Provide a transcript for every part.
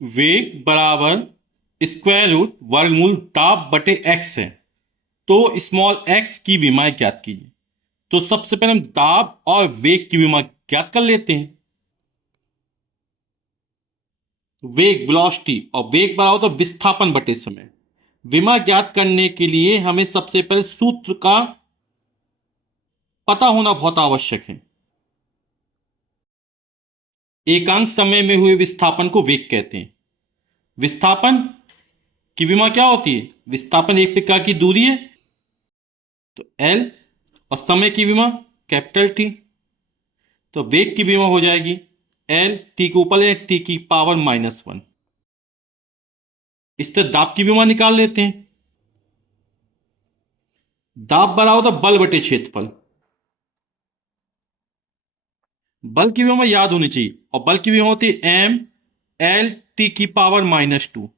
वेग बराबर square root वर्गमूल दाब बटे एक्स है। तो स्मॉल एक्स की विमा ज्ञात कीजिए। तो सबसे पहले हम दाब और वेग की विमा ज्ञात कर लेते हैं। वेग वेलोसिटी और वेग बराबर होता है विस्थापन बटे समय। विमा ज्ञात करने के लिए हमें सबसे पहले सूत्र का पता होना बहुत आवश्यक है। एकांक समय में हुए विस्थापन को वेग कहते हैं। विस्थापन की विमा क्या होती है? विस्थापन एक प्रकार की दूरी है तो एल, और समय की विमा कैपिटल टी। तो वेग की विमा हो जाएगी एल टी के ऊपर टी की पावर -1। इस तरह दाब की विमा निकाल लेते हैं। दाब बराबर होता है बल बटे क्षेत्रफल। बल की विमा याद होनी चाहिए, और बल की विमा होती है एम एल टी की पावर -2।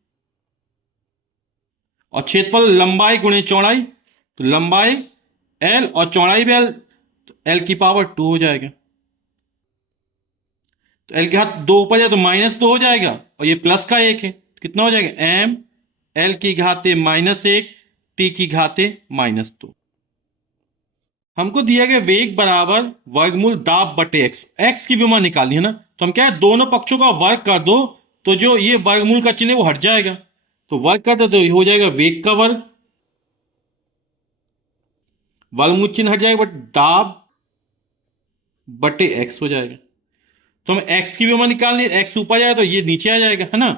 और क्षेत्रफल लंबाई गुणे चौड़ाई, तो लंबाई एल और चौड़ाई भी एल, तो एल की पावर 2 हो जाएगा। तो एल के हाथ 2 ऊपर जाए तो -2 हो जाएगा, और ये प्लस का 1 है तो कितना हो जाएगा एम एल की घाते -1 टी की घाते -2। हमको दिया गया वेग बराबर वर्गमूल दाब बटे एक्स। एक्स की विमा निकालनी है ना, तो हम क्या है दोनों पक्षों का वर्ग कर दो, तो जो ये वर्गमूल का चिन्ह है वो हट जाएगा। तो वर्ग कर दो तो हो जाएगा वेग का वर्ग, वर्गमूल चिन्ह हट जाएगा, बट दाब बटे एक्स हो जाएगा। तो हम एक्स की विमा निकालनी, एक्स ऊपर जाएगा तो ये नीचे आ जाएगा, है ना।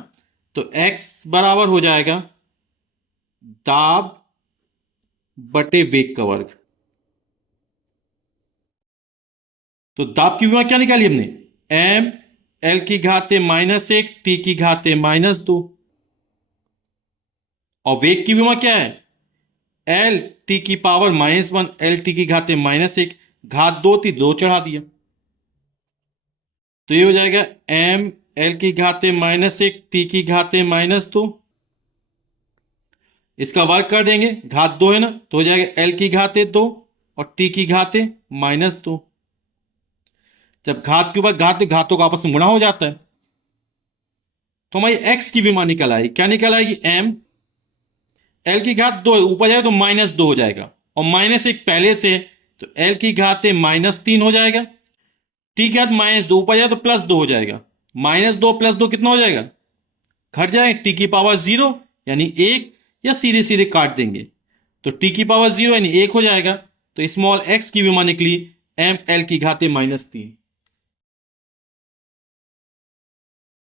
तो एक्स बराबर हो जाएगा दाब बटे वेग का वर्ग। तो दाब की विमा क्या निकाली हमने? एम एल की घाते -1 टी की घाते -2। और वेग की विमा क्या है? एल टी की पावर -1 एल टी की घाते -1, घात 2 थी 2 चढ़ा दिया, तो ये हो जाएगा एम एल की घाते -1 टी की घाते -2। इसका वर्ग कर देंगे, घात 2 है ना, तो हो जाएगा एल की घाते 2 और टी की घाते -2। जब घात के ऊपर घात, घातों का आपस में गुणा हो जाता है। तो हमारी एक्स की विमा निकल आएगी, क्या निकल आएगी? एम एल की घात 2 ऊपर जाएगा तो -2 हो जाएगा, और -1 पहले से, तो एल की घाते -3 हो जाएगा। टी के घात -2 ऊपर जाए तो +2 हो जाएगा। -2 + 2 कितना हो जाएगा? घट जाएगा टी की पावर 0 यानी 1, या सीधे सीधे काट देंगे तो टी की पावर 0 यानी 1 हो जाएगा। तो स्मॉल एक्स की विमा निकली एम एल की घाते -3।